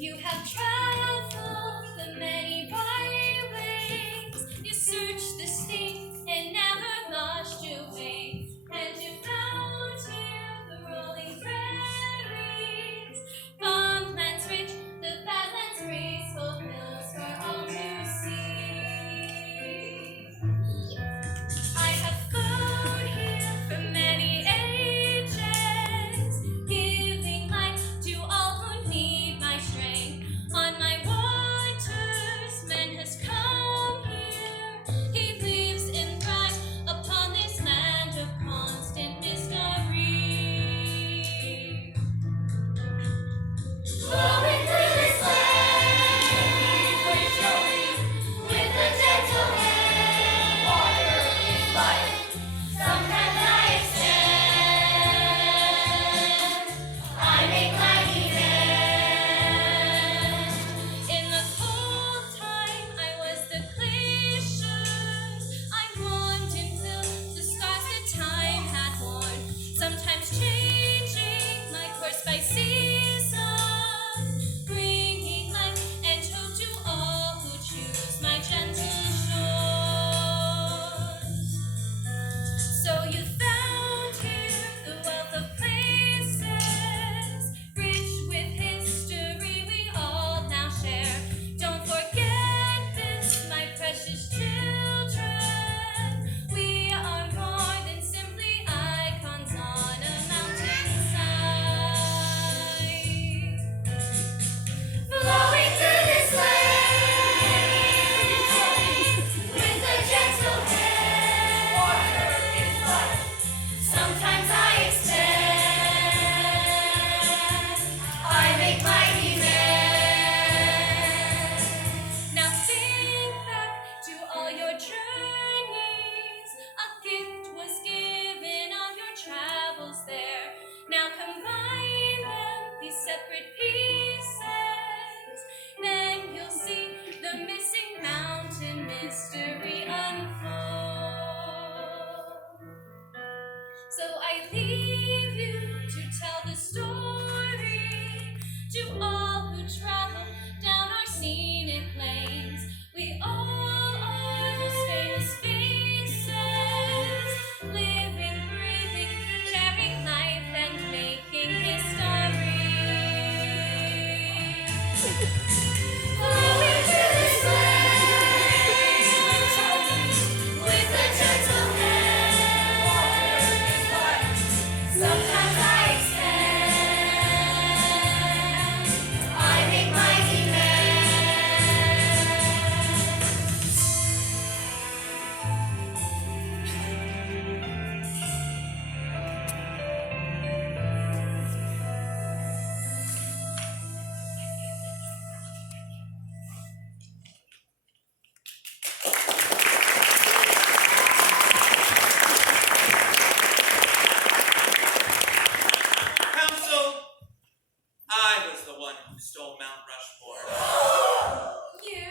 You have traveled the many byways. You searched the state and never lost your way. And you found here the rolling prairies, farmlands rich, the badlands graceful hills for all to see. I have flowed here for many ages, giving life to all who need my strength. On my waters, man has come here. He lives and thrives upon this land of constant mystery. Flowing through this land, with joy, with a gentle hand. Water is life. Sometimes I stand. I make mighty hand. In the cold time, I was the clay shoes. I mourned until the scars that time had worn. Sometimes changing my course by season, bringing life and hope to all who choose my gentle shores. So you found here the wealth of places, rich with history we all now share. Don't forget this, my precious children. We are more than simply icons on a mountainside. Flowing through this land, with a gentle hand. Water is life. Sometimes I extend. I make mighty men. Now think back to all your journeys. A gift was given on your travels there. Now combine them, these separate pieces. Then you'll see the missing mountain mystery unfold. So I leave you to tell the story to all who travel down our scenic lanes. We all are those famous faces, living, breathing, sharing life and making history. Flowing through this land, with a gentle hand. Water is life. Sometimes I extend. I make mighty men. Council, I was the one who stole Mount Rushmore. You?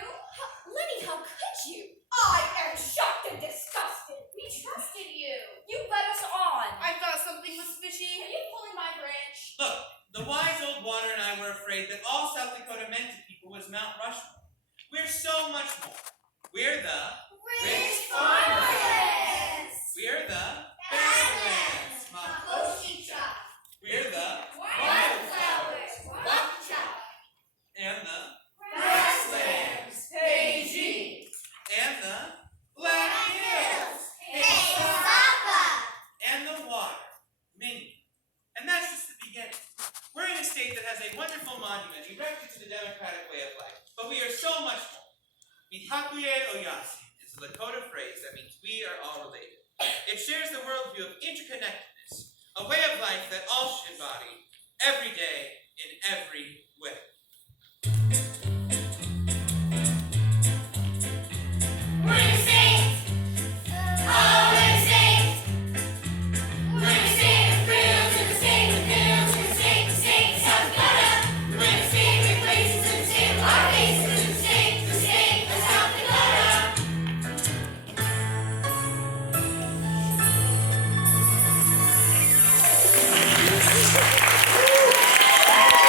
Lenny, how could you? I am shocked and disgusted. We trusted you. You led us on. I thought something was fishy. Are you pulling my branch? Look, the wise old water and I were afraid that all South Dakota meant to people was Mount Rushmore. We're so much more. We're the Rich farmlands. We're the Badlands. Maposhicha. We're the Wildflowers. Wapcha. and the Grasslands. Hey, and the Black Hills Hey, Papa. and the water, many. And that's just the beginning. We're in a state that has a wonderful monument erected to the democratic way of life, but we are so much more. Mitakuye Oyasi is a Lakota phrase that means we are all related. It shares the worldview of interconnectedness, a way of life that all should embody every day in every way.